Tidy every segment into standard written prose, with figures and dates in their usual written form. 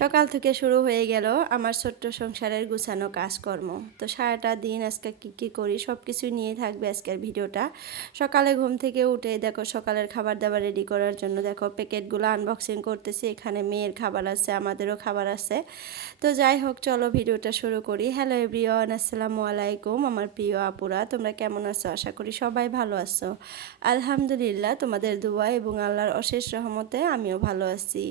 সকাল থেকে শুরু হয়ে গেল আমার ছোট্ট সংসারের গুছানো কাজকর্ম। তো সারাটা দিন আজকে কী করি সব কিছুই নিয়ে থাকবে আজকের ভিডিওটা। সকালে ঘুম থেকে উঠে দেখো সকালের খাবার দাবার রেডি করার জন্য দেখো প্যাকেটগুলো আনবক্সিং করতেছি। এখানে মেয়ের খাবার আছে, আমাদেরও খাবার আছে। তো যাই হোক, চলো ভিডিওটা শুরু করি। হ্যালো এভরিওয়ান, আসসালামু আলাইকুম আমার প্রিয় আপুরা, তোমরা কেমন আছো? আশা করি সবাই ভালো আছো। আলহামদুলিল্লাহ, তোমাদের দোয়া এবং আল্লাহর অশেষ রহমতে আমিও ভালো আছি।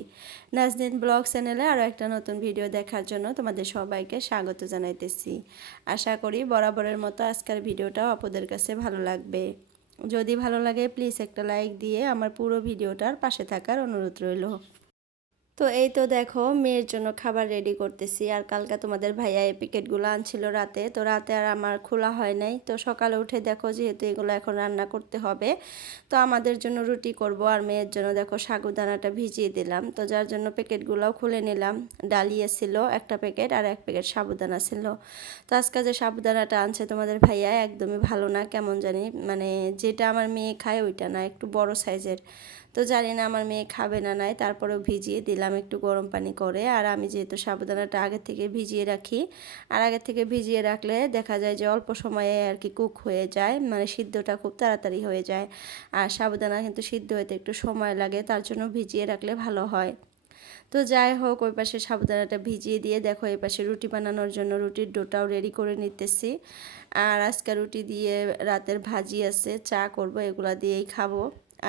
নাজনীন ব্লগ চ্যানেলে আরও একটা নতুন ভিডিও দেখার জন্য তোমাদের সবাইকে স্বাগত জানাইতেছি। আশা করি বরাবরের মতো আজকের ভিডিওটাও আপনাদের কাছে ভালো লাগবে। যদি ভালো লাগে প্লিজ একটা লাইক দিয়ে আমার পুরো ভিডিওটার পাশে থাকার অনুরোধ রইল। তো এই তো দেখো মেয়ের জন্য খাবার রেডি করতেছি। আর কালকে তোমাদের ভাইয়া এই প্যাকেটগুলো আনছিল রাতে, তো রাতে আর আমার খোলা হয় নাই। তো সকালে উঠে দেখো যেহেতু এগুলো এখন রান্না করতে হবে, তো আমাদের জন্য রুটি করব আর মেয়ের জন্য দেখো সাগুদানাটা ভিজিয়ে দিলাম। তো যার জন্য প্যাকেটগুলোও খুলে নিলাম। ডালিয়া ছিল একটা প্যাকেট আর এক প্যাকেট সাবুদানা ছিল। তো আজকে যে সাবুদানাটা আনছে তোমাদের ভাইয়া একদমই ভালো না, কেমন জানি, মানে যেটা আমার মেয়ে খায় ওইটা না, একটু বড় সাইজের। তো জানি না আমার মেয়ে খাবে না নাই, তারপরেও ভিজিয়ে দিলাম একটু গরম পানি করে। আর আমি যেহেতু সাবুদানাটা আগে থেকে ভিজিয়ে রাখি, আর আগে থেকে ভিজিয়ে রাখলে দেখা যায় যে অল্প সময়ে আর কি কুক হয়ে যায়, মানে সিদ্ধটা খুব তাড়াতাড়ি হয়ে যায়। আর সাবুদানা কিন্তু সিদ্ধ হতে একটু সময় লাগে, তার জন্য ভিজিয়ে রাখলে ভালো হয়। তো যাই হোক, ওই পাশে সাবুদানাটা ভিজিয়ে দিয়ে দেখো এই পাশে রুটি বানানোর জন্য রুটির ডোটাও রেডি করে নিতেছি। আর আজকে রুটি দিয়ে রাতের ভাজি আছে, চা করব, এগুলা দিয়েই খাবো।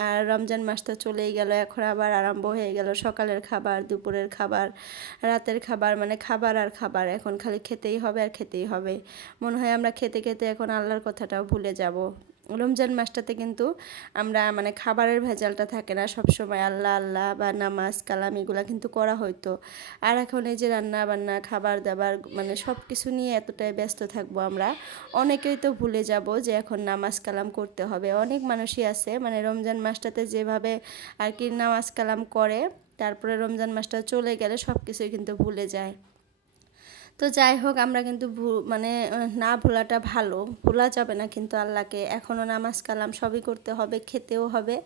আর রমজান মাস তো চলেই গেল, এখন আবার আরম্ভ হয়ে গেল সকালের খাবার, দুপুরের খাবার, রাতের খাবার, মানে খাবার আর খাবার। এখন খালি খেতেই হবে আর খেতেই হবে। মনে হয় আমরা খেতে খেতে এখন আল্লাহর কথাটাও ভুলে যাব। রমজান মাসটাতে কিন্তু আমরা মানে খাবারের ভেজালটা থাকে না, সবসময় আল্লাহ আল্লাহ বা নামাজ কালাম এগুলো কিন্তু করা হইতো। আর এখন এই যে রান্না বান্না খাবার দাবার মানে সব কিছু নিয়ে এতটাই ব্যস্ত থাকবো আমরা, অনেকেই তো ভুলে যাব যে এখন নামাজ কালাম করতে হবে। অনেক মানুষই আছে মানে রমজান মাসটাতে যেভাবে আর কি নামাজ কালাম করে, তারপরে রমজান মাসটা চলে গেলে সব কিছুই কিন্তু ভুলে যায়। তো যাই হোক, আমরা কিন্তু মানে না ভোলাটা ভালো, ভোলা যাবে না কিন্তু আল্লাহকে। এখনও নামাজ কালাম সবই করতে হবে, খেতেও হবে,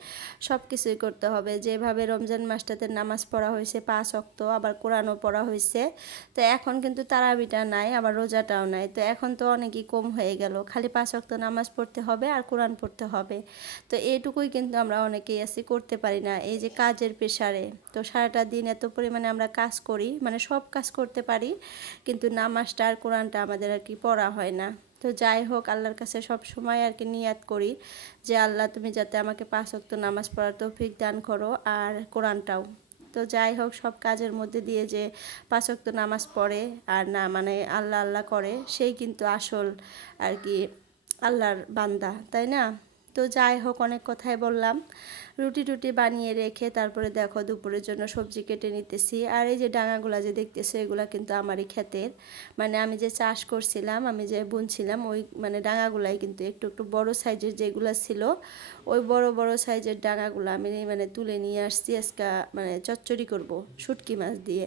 সব কিছুই করতে হবে। যেভাবে রমজান মাসটাতে নামাজ পড়া হয়েছে 5 ওয়াক্ত, আবার কোরআনও পড়া হয়েছে। তো এখন কিন্তু তারাবিটা নাই, আবার রোজাটাও নাই। তো এখন তো অনেকই কম হয়ে গেল, খালি 5 ওয়াক্ত নামাজ পড়তে হবে আর কোরআন পড়তে হবে। তো এইটুকুই কিন্তু আমরা অনেকেই আছি করতে পারি না, এই যে কাজের প্রেশারে। তো সারাটা দিন এত পরিমাণে আমরা কাজ করি, মানে সব কাজ করতে পারি কিন্তু নামাজটা আর কোরআনটা আমাদের আর কি পড়া হয় না। তো যাই হোক, আল্লাহর কাছে সব সময় আর কি নিয়াত করি যে আল্লাহ তুমি যাতে আমাকে 5 ওয়াক্ত নামাজ পড়ার তৌফিক দান করো, আর কোরআনটাও। তো যাই হোক, সব কাজের মধ্যে দিয়ে যে 5 ওয়াক্ত নামাজ পড়ে আর না মানে আল্লাহ আল্লাহ করে, সেই কিন্তু আসল আর কি আল্লাহর বান্দা, তাই না? তো যাই হোক, অনেক কথাই বললাম। রুটি টুটি বানিয়ে রেখে তারপরে দেখো দুপুরের জন্য সবজি কেটে নিতেছি। আর এই যে ডাঙাগুলা যে দেখতেছো এগুলা কিন্তু আমারই ক্ষেতের, মানে আমি যে চাষ করছিলাম, আমি যে বুনছিলাম ওই মানে ডাঙাগুলাই কিন্তু একটু একটু বড় সাইজের যেগুলো ছিল, ওই বড় বড় সাইজের ডাঙাগুলো আমি মানে তুলে নিয়ে আসছি আজকে, মানে চচ্চড়ি করব শুটকি মাছ দিয়ে।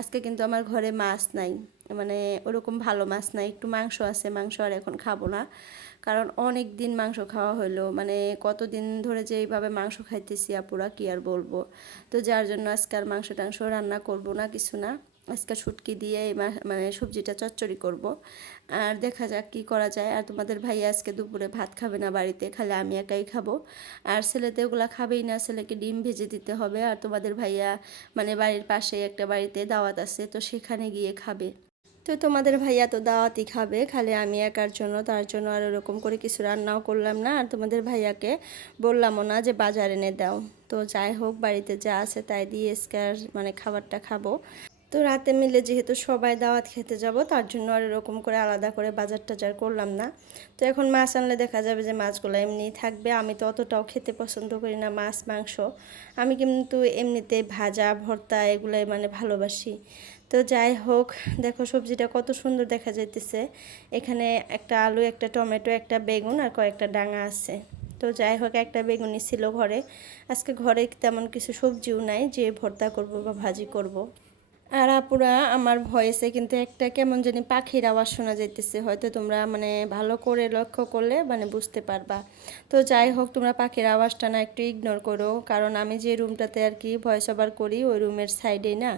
আজকে কিন্তু আমার ঘরে মাছ নাই, মানে ওরকম ভালো মাছ নাই, একটু মাংস আছে, মাংস আর এখন খাবো না, কারণ অনেক দিন মাংস খাওয়া হলো, মানে কতদিন ধরে যে এইভাবে মাংস খাইতেছি আপুরা কি আর বলবো। তো যার জন্য আজকে আর মাংস টাংস রান্না করব না, কিছু না। আজকে শুটকি দিয়ে মানে সবজিটা চচ্চড়ি করব। আর দেখা যাক কি করা যায়। আর তোমাদের ভাইয়া আজকে দুপুরে ভাত খাবে না বাড়িতে, খালি আমি একাই খাবো। আর ছেলেতে ওগুলা খাবেই না, ছেলেকে ডিম ভেজে দিতে হবে। আর তোমাদের ভাইয়া মানে বাড়ির পাশে একটা বাড়িতে দাওয়াত আছে, তো সেখানে গিয়ে খাবে। তো তোমাদের ভাইয়া তো দাওয়াতই খাবে, খালি আমি একার জন্য, তার জন্য আর ওরকম করে কিছু রান্নাও করলাম না। আর তোমাদের ভাইয়াকে বললামও না যে বাজার এনে দাও। তো যাই হোক, বাড়িতে যা আছে তাই দিয়ে আজকের মানে খাবারটা খাবো। তো রাতে মিলে যেহেতু সবাই দাওয়াত খেতে যাব, তার জন্য আর এরকম করে আলাদা করে বাজার টাজার করলাম না। তো এখন মাছ আনলে দেখা যাবে যে মাছগুলো এমনিই থাকবে। আমি তো অতটাও খেতে পছন্দ করি না মাছ মাংস, আমি কিন্তু এমনিতে ভাজা ভর্তা এগুলাই মানে ভালোবাসি। তো যাই হোক, দেখো সবজিটা কত সুন্দর দেখা যাইতেছে। এখানে একটা আলু, একটা টমেটো, একটা বেগুন আর কয়েকটা ডাঙা আছে। তো যাই হোক, একটা বেগুনই ছিল ঘরে। আজকে ঘরে তেমন কিছু সবজিও নাই যে ভর্তা করব বা ভাজি করব। আর আপুরা, আমার ভয়েসে কিন্তু একটা কেমন জানি পাখির আওয়াজ শোনা যাইতেছে, হয়তো তোমরা মানে ভালো করে লক্ষ্য করলে মানে বুঝতে পারবা। তো যাই হোক, তোমরা পাখির আওয়াজটা না একটু ইগনোর করো, কারণ আমি যে রুমটাতে আর কি ভয়েস ওভার করি ওই রুমের সাইডেই না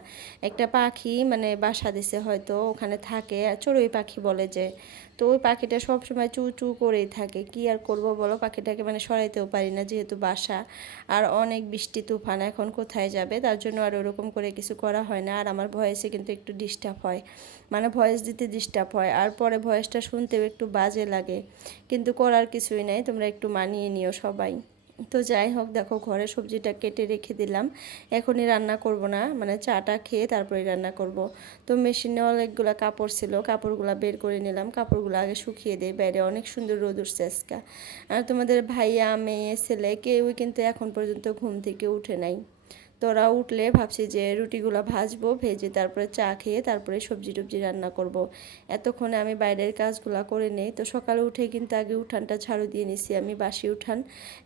একটা পাখি মানে বাসা দিছে, হয়তো ওখানে থাকে, চড়ুই পাখি বলে যে। তো ওই পাখিটা সবসময় চু চু করেই থাকে, কি আর করব বলো, পাখিটাকে মানে সরাইতেও পারি না যেহেতু বাসা। আর অনেক বৃষ্টি তুফান, এখন কোথায় যাবে, তার জন্য আর ওরকম করে কিছু করা হয় না। আর আমার ভয়েসে কিন্তু একটু ডিস্টার্ব হয়, মানে ভয়েস দিতে ডিস্টার্ব হয়, আর পরে ভয়েসটা শুনতেও একটু বাজে লাগে, কিন্তু করার কিছুই নাই, তোমরা একটু মানিয়ে নিও সবাই। তো যাই হোক, দেখো ঘরে সবজিটা কেটে রেখে দিলাম, এখনই রান্না করব না, মানে চাটা খেয়ে তারপরে রান্না করব। তো মেশিনে অনেকগুলো কাপড় ছিল, কাপড়গুলো বের করে নিলাম, কাপড়গুলো আগে শুকিয়ে দেয়, বাইরে অনেক সুন্দর রোদ উঠছে আজকে। আর তোমাদের ভাইয়া মেয়ে ছেলে কেউই কিন্তু এখন পর্যন্ত ঘুম থেকে উঠে নাই। তোরা উঠলে ভাবছি যে রুটিগুলো ভাজবো, ভেজে তারপরে চা খেয়ে তারপরে সবজি টবজি রান্না করব। এতক্ষণে আমি বাইরের কাজগুলো করে নেই। তো সকালে উঠে কিন্তু আগে উঠানটা ঝাড়ু দিয়ে নিছি, আমি বাসি উঠান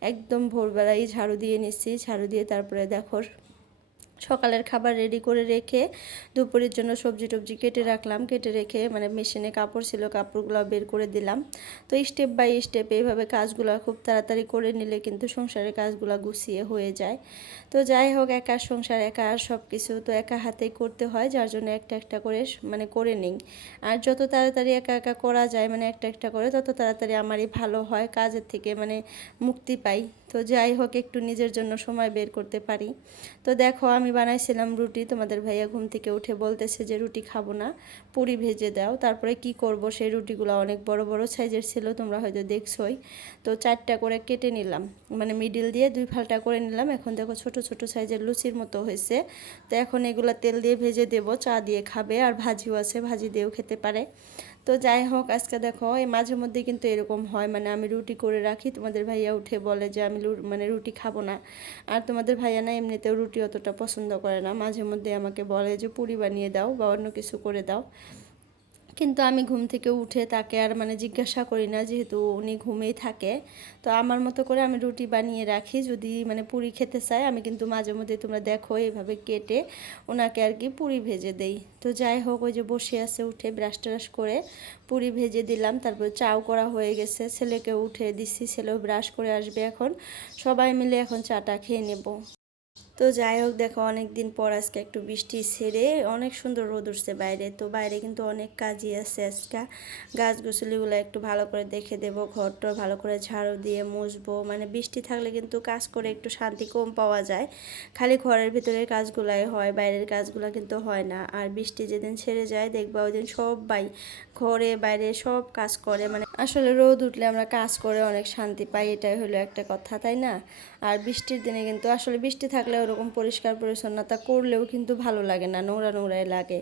একদম ভোরবেলায় ঝাড়ু দিয়ে নিছি, ঝাড়ু দিয়ে তারপরে দেখো সকালের খাবার রেডি করে রেখে দুপুরের জন্য সবজি টবজি কেটে রাখলাম, কেটে রেখে মানে মেশিনে কাপড় ছিল, কাপড়গুলো বের করে দিলাম। তো স্টেপ বাই স্টেপ এইভাবে কাজগুলো খুব তাড়াতাড়ি করে নিলে কিন্তু সংসারের কাজগুলো গুছিয়ে হয়ে যায়। তো যাই হোক, একা সংসার, একা সব কিছু তো একা হাতেই করতে হয়, যার জন্য একটা একটা করে মানে করে নিই। আর যত তাড়াতাড়ি একা একা করা যায়, মানে একটা একটা করে, তত তাড়াতাড়ি আমারই ভালো হয়, কাজের থেকে মানে মুক্তি পাই। তো যাই হোক, একটু নিজের জন্য সময় বের করতে পারি। তো দেখো আমি বানাইছিলাম রুটি, তোমাদের ভাইয়া ঘুম থেকে উঠে বলতেছে যে রুটি খাবো না, পুরি ভেজে দাও। তারপরে কি করব, সেই রুটিগুলো অনেক বড় বড় সাইজের ছিল, তোমরা হয়তো দেখছোই। তো 4টা করে কেটে নিলাম, মানে মিডিল দিয়ে 2 ফালটা করে নিলাম। এখন দেখো ছোট ছোট সাইজের লুচির মতো হয়েছে। তো এখন এগুলো তেল দিয়ে ভেজে দেবো, চা দিয়ে খাবে, আর ভাজিও আছে, ভাজি দিয়েও খেতে পারে। তো যাই হোক, আজকে দেখো এই মাঝে মধ্যে কিন্তু এরকম হয়, মানে আমি রুটি করে রাখি, তোমাদের ভাইয়া উঠে বলে যে আমি মানে রুটি খাবো না। আর তোমাদের ভাইয়া না এমনিতেও রুটি অতটা পছন্দ করে না, মাঝে মধ্যে আমাকে বলে যে পুরি বানিয়ে দাও বা অন্য কিছু করে দাও। কিন্তু আমি ঘুম থেকে উঠে তাকে আর মানে জিজ্ঞাসা করি না, যেহেতু উনি ঘুমেই থাকে। তো আমার মতো করে আমি রুটি বানিয়ে রাখি, যদি মানে পুরি খেতে চাই আমি কিন্তু মাঝে মধ্যে তোমরা দেখো এইভাবে কেটে ওনাকে আর কি পুরি ভেজে দেই। তো যাই হোক, ওই যে বসে আছে, উঠে ব্রাশ ট্রাশ করে পুরি ভেজে দিলাম, তারপর চাও করা হয়ে গেছে, ছেলেকে উঠে দিচ্ছি, ছেলেও ব্রাশ করে আসবে এখন, সবাই মিলে এখন চাটা খেয়ে নেব। তো যাই হোক, দেখো অনেক দিন পর আজকে একটু বৃষ্টি ছেড়ে অনেক সুন্দর রোদ উঠছে বাইরে। তো বাইরে কিন্তু অনেক কাজই আছে আজকে, গাছগুছালিগুলো একটু ভালো করে দেখে দেবো, ঘরটা ভালো করে ঝাড়ু দিয়ে মুছবো। মানে বৃষ্টি থাকলে কিন্তু কাজ করে একটু শান্তি কম পাওয়া যায়, খালি ঘরের ভিতরের কাজগুলাই হয়, বাইরের কাজগুলো কিন্তু হয় না। আর বৃষ্টি যেদিন ছেড়ে যায় দেখবা ওই দিন সবাই ঘরে বাইরে সব কাজ করে, মানে আসলে রোদ উঠলে আমরা কাজ করে অনেক শান্তি পাই, এটাই হলো একটা কথা, তাই না? আর বৃষ্টির দিনে কিন্তু আসলে বৃষ্টি থাকলে ওরকম পরিষ্কার পরিচ্ছন্নতা করলেও কিন্তু ভালো লাগে না, নোংরা নোংরাই লাগে।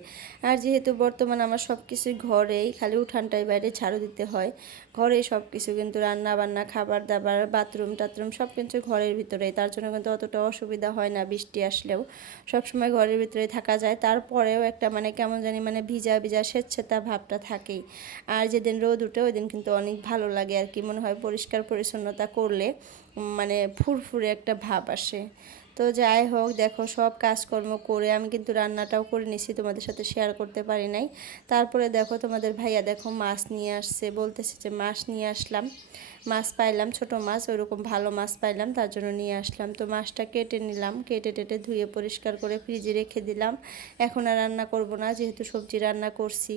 আর যেহেতু বর্তমানে আমার সব কিছুই ঘরেই, খালি উঠানটাই বাইরে ঝাড়ু দিতে হয়, ঘরেই সব কিছু, কিন্তু রান্না বান্না, খাবার দাবার, বাথরুম টাথরুম সব কিছু ঘরের ভিতরেই, তার জন্য কিন্তু অতটা অসুবিধা হয় না, বৃষ্টি আসলেও সবসময় ঘরের ভিতরেই থাকা যায়। তারপরেও একটা মানে কেমন জানি মানে ভিজা ভিজা স্বেচ্ছাতা ভাবটা থাকেই। আর যেদিন রোদ উঠে ওই দিন কিন্তু অনেক ভালো লাগে আর কি, মনে হয় পরিষ্কার পরিচ্ছন্নতা করলে মানে ফুরফুরে একটা ভাব আসে। তো যাই হোক, দেখো সব কাজকর্ম করে আমি কিন্তু রান্নাটাও করে নিছি, তোমাদের সাথে শেয়ার করতে পারি নাই। তারপরে দেখো তোমাদের ভাইয়া দেখো মাছ নিয়ে আসছে, বলতেছে যে মাছ নিয়ে আসলাম, মাছ পাইলাম, ছোট মাছ, ওইরকম ভালো মাছ পাইলাম, তার জন্য নিয়ে আসলাম। তো মাছটা কেটে নিলাম, কেটে টেটে ধুয়ে পরিষ্কার করে ফ্রিজে রেখে দিলাম। এখন আর রান্না করব না, যেহেতু সবজি রান্না করছি।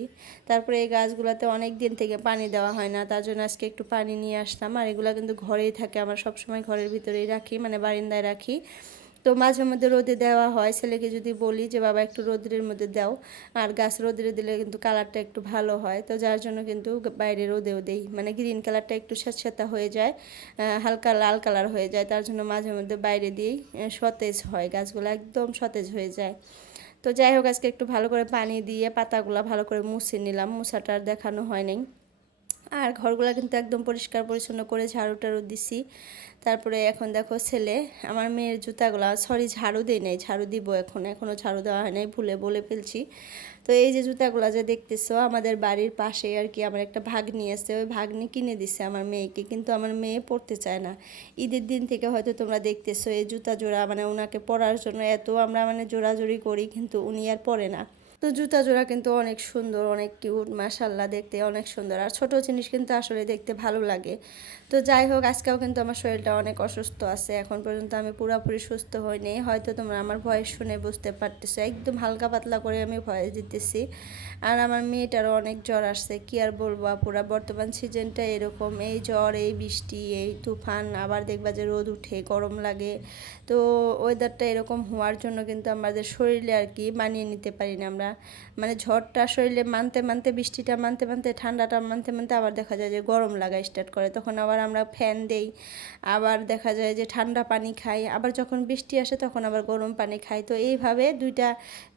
তারপরে এই গাছগুলোতে অনেক দিন থেকে পানি দেওয়া হয় না, তার জন্য আজকে একটু পানি নিয়ে আসলাম। আর এগুলো কিন্তু ঘরেই থাকে, আমার সবসময় ঘরের ভিতরেই রাখি, মানে বারান্দায় রাখি। তো মাঝে মধ্যে রোদে দেওয়া হয়, ছেলেকে যদি বলি যে বাবা একটু রোদের মধ্যে দাও, আর গাছ রোদে দিলে কিন্তু কালারটা একটু ভালো হয়, তো যার জন্য কিন্তু বাইরে রোদেও দেই, মানে গ্রিন কালারটা একটু স্যাঁতস্যাঁতা হয়ে যায়, হালকা লাল কালার হয়ে যায়, তার জন্য মাঝে মধ্যে বাইরে দিয়েই সতেজ হয়, গাছগুলো একদম সতেজ হয়ে যায়। তো যাই হোক, আজকে একটু ভালো করে পানি দিয়ে পাতাগুলো ভালো করে মুছে নিলাম, মুছাটা আর দেখানো হয় নাই। আর ঘরগুলো কিন্তু একদম পরিষ্কার পরিচ্ছন্ন করে ঝাড়ু টাড়ু দিছি। তারপরে এখন দেখো ছেলে, আমার মেয়ের জুতাগুলো, সরি ঝাড়ু দিই নাই, ঝাড়ু দিব এখন, এখনও ঝাড়ু দেওয়া হয় নাই, ভুলে বলে ফেলছি। তো এই যে জুতাগুলো যে দেখতেছো, আমাদের বাড়ির পাশে আর কি আমার একটা ভাগ্নি আছে, ওই ভাগ্নি কিনে দিছে আমার মেয়েকে, কিন্তু আমার মেয়ে পরতে চায় না। ঈদের দিন থেকে হয়তো তোমরা দেখতেছো এই জুতা জোড়া, মানে ওনাকে পরার জন্য এত আমরা মানে জোড়াজোড়ি করি, কিন্তু উনি আর পরে না। তো জুতা জোড়া কিন্তু অনেক সুন্দর, অনেক কিউট, মাশাআল্লাহ দেখতে অনেক সুন্দর। আর ছোট জিনিস কিন্তু আসলে দেখতে ভালো লাগে। তো যাই হোক, আজকেও কিন্তু আমার শরীরটা অনেক অসুস্থ আছে। এখন পর্যন্ত আমি পুরোপুরি সুস্থ হইনি। হয়তো তোমরা আমার ভয়েস শুনে বুঝতে পারতেছো, একদম হালকা পাতলা করে আমি ভয়েস দিতেছি। আর আমার মেয়েটারও অনেক জ্বর আসছে, কি আর বলবো আপুরা, বর্তমান সিজনটা এরকম, এই জ্বর, এই বৃষ্টি, এই তুফান, আবার দেখবা যে রোদ উঠে গরম লাগে। তো ওয়েদারটা এরকম হওয়ার জন্য কিন্তু আমাদের শরীরে আর কি মানিয়ে নিতে পারি না আমরা। মানে ঝড়টা শরীরে মানতে মানতে, বৃষ্টিটা মানতে মানতে, ঠান্ডাটা মানতে মানতে আবার দেখা যায় যে গরম লাগা স্টার্ট করে, তখন আবার আমরা ফ্যান দেই, আবার দেখা যায় যে ঠান্ডা পানি খাই, আবার যখন বৃষ্টি আসে তখন আবার গরম পানি খাই। তো এইভাবে দুইটা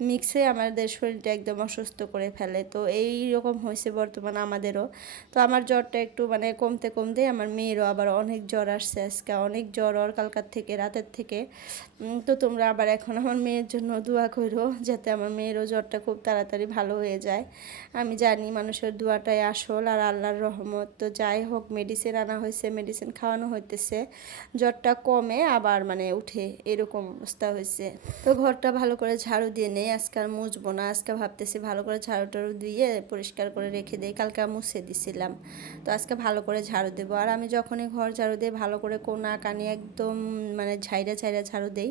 মিক্সে আমাদের শরীরটা একদম অসুস্থ করে ফেলে। তো এই রকম হয়েছে বর্তমান আমাদেরও। তো আমার জ্বরটা একটু মানে কমতে কমতে আমার মেয়েরও আবার অনেক জ্বর আসছে, আজকে অনেক জ্বর ওর কালকার থেকে, রাতের থেকে। তো তোমরা আবার এখন আমার মেয়ের জন্য দোয়া করো, যাতে আমার মেয়েরও জ্বরটা খুব তাড়াতাড়ি ভালো হয়ে যায়। আমি জানি মানুষের দোয়াটাই আসল আর আল্লাহর রহমত। তো যাই হোক, মেডিসিন আনা হয়েছে, মেডিসিন খাওয়ানো হইতেছে, জ্বরটা কমে আবার মানে উঠে, এরকম অবস্থা হয়েছে। তো ঘরটা ভালো করে ঝাড়ু দিয়ে নেই, আজকে আর মুছবো না। আজকে ভাবতেছি ভালো করে ঝাড়ু টাড়ু দিয়ে পরিষ্কার করে রেখে দিই, কালকে মুছে দিছিলাম। তো আজকে ভালো করে ঝাড়ু দেবো। আর আমি যখনই ঘর ঝাড়ু দিই ভালো করে কোনা কানি একদম মানে ঝাইরা ঝাইরা ঝাড়ু দেই।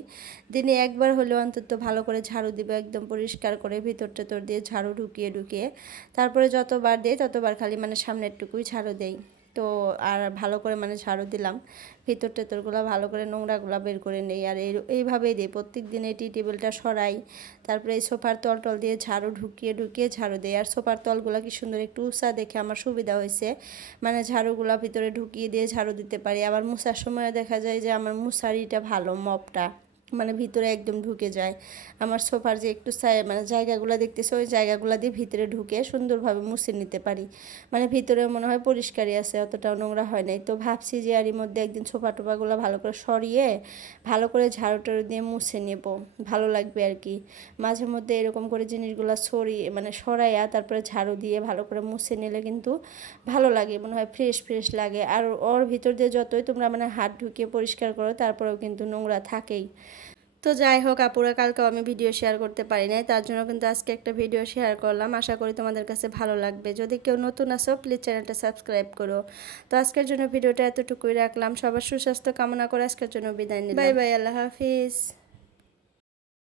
দিনে একবার হলেও অন্তত ভালো করে ঝাড়ু দিব, একদম পরিষ্কার করে ভিতর টেতর দিয়ে ঝাড়ু ঢুকিয়ে ঢুকিয়ে। তারপরে যতবার দিই ততবার খালি মানে সামনের টুকুই ঝাড়ু দেই। তো আর ভালো করে মানে ঝাড়ু দিলাম, ভিতর টেতরগুলো ভালো করে নোংরাগুলো বের করে নেই। আর এইভাবেই দিই প্রত্যেক দিন, এই টি টেবিলটা সরাই, তারপরে এই সোফার তল টল দিয়ে ঝাড়ু ঢুকিয়ে ঢুকিয়ে ঝাড়ু দেই। আর সোফার তলগুলো কি সুন্দর একটু উঁচা দেখে আমার সুবিধা হয়েছে, মানে ঝাড়ুগুলো ভিতরে ঢুকিয়ে দিয়ে ঝাড়ু দিতে পারি। আবার মুছার সময় দেখা যায় যে আমার মুছারিটা ভালো, মপটা মানে ভিতরে একদম ঢুকে যায়। আমার সোফার যে একটু মানে জায়গাগুলো দেখতেছে, ওই জায়গাগুলো দিয়ে ভিতরে ঢুকে সুন্দরভাবে মুছে নিতে পারি, মানে ভিতরে মনে হয় পরিষ্কারই আছে, অতটাও নোংরা হয় নাই। তো ভাবছি যে এরই মধ্যে একদিন সোফা টোফাগুলো ভালো করে সরিয়ে ভালো করে ঝাড়ু টাড়ু দিয়ে মুছে নেব, ভালো লাগবে আর কি। মাঝে মধ্যে এরকম করে জিনিসগুলো সরিয়ে মানে সরাইয়া তারপরে ঝাড়ু দিয়ে ভালো করে মুছে নিলে কিন্তু ভালো লাগে, মনে হয় ফ্রেশ ফ্রেশ লাগে। আর ওর ভিতর দিয়ে যতই তোমরা মানে হাত ঢুকিয়ে পরিষ্কার করো তারপরেও কিন্তু নোংরা থাকেই। তো যাই হোক আপুরা, কালকেও আমি ভিডিও শেয়ার করতে পারি নাই, তার জন্য কিন্তু আজকে একটা ভিডিও শেয়ার করলাম। আশা করি তোমাদের কাছে ভালো লাগবে। যদি কেউ নতুন আসো প্লিজ চ্যানেলটা সাবস্ক্রাইব করো। তো আজকের জন্য ভিডিওটা এতটুকুই রাখলাম। সবার সুস্বাস্থ্য কামনা করে আজকের জন্য বিদায় নিলাম। বাই বাই, আল্লাহ হাফিজ।